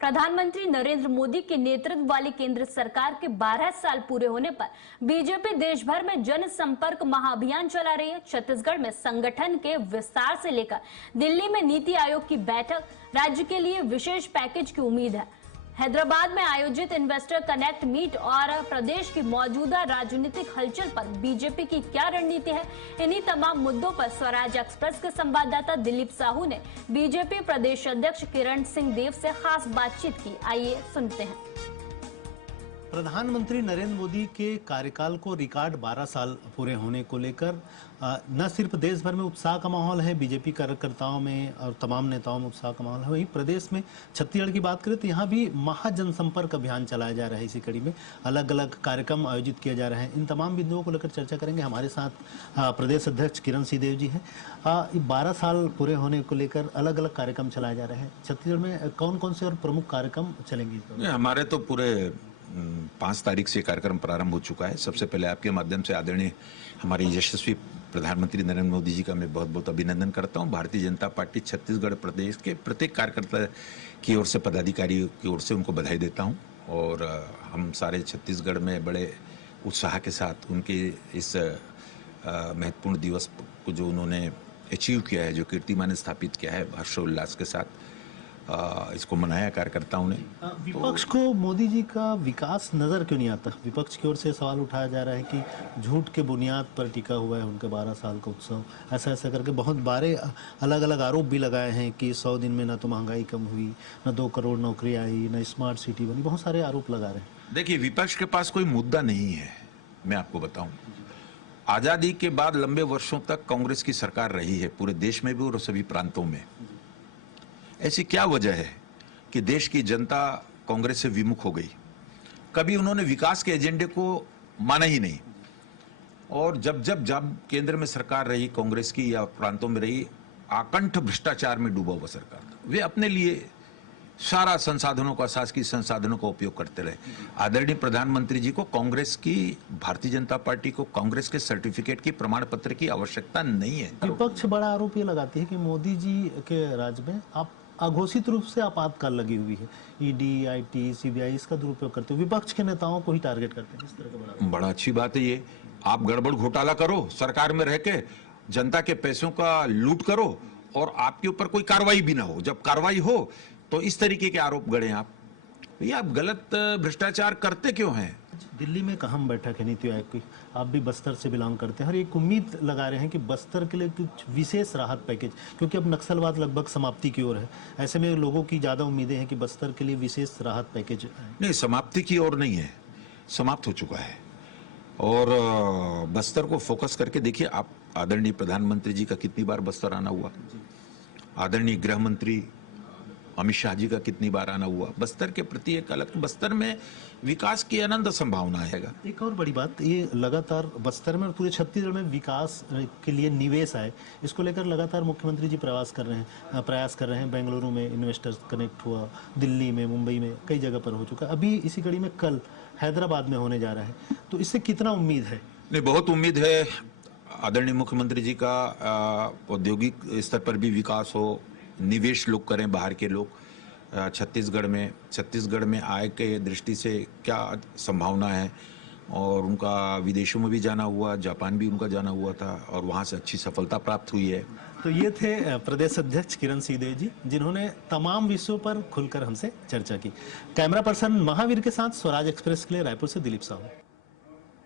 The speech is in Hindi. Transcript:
प्रधानमंत्री नरेंद्र मोदी के नेतृत्व वाली केंद्र सरकार के 12 साल पूरे होने पर बीजेपी देश भर में जनसंपर्क महाअभियान चला रही है। छत्तीसगढ़ में संगठन के विस्तार से लेकर दिल्ली में नीति आयोग की बैठक, राज्य के लिए विशेष पैकेज की उम्मीद है। हैदराबाद में आयोजित इन्वेस्टर कनेक्ट मीट और प्रदेश की मौजूदा राजनीतिक हलचल पर बीजेपी की क्या रणनीति है, इन्हीं तमाम मुद्दों पर स्वराज एक्सप्रेस के संवाददाता दिलीप साहू ने बीजेपी प्रदेश अध्यक्ष किरण सिंह देव से खास बातचीत की। आइए सुनते हैं। प्रधानमंत्री नरेंद्र मोदी के कार्यकाल को रिकॉर्ड 12 साल पूरे होने को लेकर न सिर्फ देश भर में उत्साह का माहौल है, बीजेपी कार्यकर्ताओं में और तमाम नेताओं में उत्साह का माहौल है, वहीं प्रदेश में छत्तीसगढ़ की बात करें तो यहाँ भी महाजनसंपर्क अभियान चलाया जा रहा है। इसी कड़ी में अलग अलग कार्यक्रम आयोजित किए जा रहे हैं। इन तमाम बिंदुओं को लेकर चर्चा करेंगे। हमारे साथ प्रदेश अध्यक्ष किरण सिंह देव जी हैं। 12 साल पूरे होने को लेकर अलग अलग कार्यक्रम चलाए जा रहे हैं। छत्तीसगढ़ में कौन कौन से और प्रमुख कार्यक्रम चलेंगे? हमारे तो पूरे 5 तारीख से कार्यक्रम प्रारंभ हो चुका है। सबसे पहले आपके माध्यम से आदरणीय हमारे यशस्वी प्रधानमंत्री नरेंद्र मोदी जी का मैं बहुत बहुत अभिनंदन करता हूं। भारतीय जनता पार्टी छत्तीसगढ़ प्रदेश के प्रत्येक कार्यकर्ता की ओर से, पदाधिकारी की ओर से उनको बधाई देता हूं। और हम सारे छत्तीसगढ़ में बड़े उत्साह के साथ उनके इस महत्वपूर्ण दिवस को जो उन्होंने अचीव किया है, जो कीर्तिमान स्थापित किया है, हर्षोल्लास के साथ इसको मनाया कार्यकर्ताओं ने। विपक्ष को मोदी जी का विकास नजर क्यों नहीं आता? विपक्ष की ओर से सवाल उठाया जा रहा है कि झूठ के बुनियाद पर टिका हुआ है उनके 12 साल का उत्सव, ऐसा ऐसा करके बहुत बारे अलग अलग आरोप भी लगाए हैं कि 100 दिन में न तो महंगाई कम हुई, न 2 करोड़ नौकरी आई, न स्मार्ट सिटी बनी। बहुत सारे आरोप लगा रहे हैं। देखिए, विपक्ष के पास कोई मुद्दा नहीं है। मैं आपको बताऊं, आजादी के बाद लंबे वर्षों तक कांग्रेस की सरकार रही है पूरे देश में भी और सभी प्रांतों में। ऐसी क्या वजह है कि देश की जनता कांग्रेस से विमुख हो गई? कभी उन्होंने विकास के एजेंडे को माना ही नहीं। और जब केंद्र में सरकार रही कांग्रेस की या प्रांतों में रही, आकंठ भ्रष्टाचार में डूबा हुआ सरकार था। वे अपने लिए सारा संसाधनों का, शासकीय संसाधनों का उपयोग करते रहे। आदरणीय प्रधानमंत्री जी को कांग्रेस की, भारतीय जनता पार्टी को कांग्रेस के सर्टिफिकेट की, प्रमाण पत्र की आवश्यकता नहीं है। विपक्ष बड़ा आरोप ये लगाती है कि मोदी जी के राज में आप अघोषित रूप से आपातकाल लगी हुई है। ईडी, आईटी, सीबीआई इसका दुरुपयोग करते हो, विपक्ष के नेताओं को ही टारगेट करते हैं। इस तरह का बड़ा अच्छी बात है ये। आप गड़बड़ घोटाला करो, सरकार में रह के जनता के पैसों का लूट करो और आपके ऊपर कोई कार्रवाई भी ना हो। जब कार्रवाई हो तो इस तरीके के आरोप गढ़े आप। ये आप गलत भ्रष्टाचार करते क्यों हैं? दिल्ली में एक अहम बैठक है नीति आयोग की। आप भी बस्तर से बिलोंग करते हैं और एक उम्मीद लगा रहे हैं कि बस्तर के लिए कुछ विशेष राहत पैकेज, क्योंकि अब नक्सलवाद लगभग समाप्ति की ओर है। ऐसे में लोगों की ज्यादा उम्मीदें हैं कि बस्तर के लिए विशेष राहत पैकेज। नहीं, समाप्ति की ओर नहीं है, समाप्त हो चुका है। और बस्तर को फोकस करके देखिए, आप आदरणीय प्रधानमंत्री जी का कितनी बार बस्तर आना हुआ, आदरणीय गृह मंत्री अमित शाह जी का कितनी बार आना हुआ। बस्तर के प्रति एक अलग, बस्तर में विकास की अनंत संभावना है। एक और बड़ी बात, ये लगातार बस्तर में और पूरे छत्तीसगढ़ में विकास के लिए निवेश आए, इसको लेकर लगातार मुख्यमंत्री जी प्रयास कर रहे हैं। बेंगलुरु में इन्वेस्टर्स कनेक्ट हुआ, दिल्ली में, मुंबई में, कई जगह पर हो चुका। अभी इसी कड़ी में कल हैदराबाद में होने जा रहा है, तो इससे कितना उम्मीद है? नहीं, बहुत उम्मीद है। आदरणीय मुख्यमंत्री जी का औद्योगिक स्तर पर भी विकास हो, निवेश लोग करें, बाहर के लोग छत्तीसगढ़ में आय के दृष्टि से क्या संभावना है। और उनका विदेशों में भी जाना हुआ, जापान भी उनका जाना हुआ था और वहां से अच्छी सफलता प्राप्त हुई है। तो ये थे प्रदेश अध्यक्ष किरण सिंह देव जी, जिन्होंने तमाम विषयों पर खुलकर हमसे चर्चा की। कैमरा पर्सन महावीर के साथ स्वराज एक्सप्रेस के लिए रायपुर से दिलीप साहू।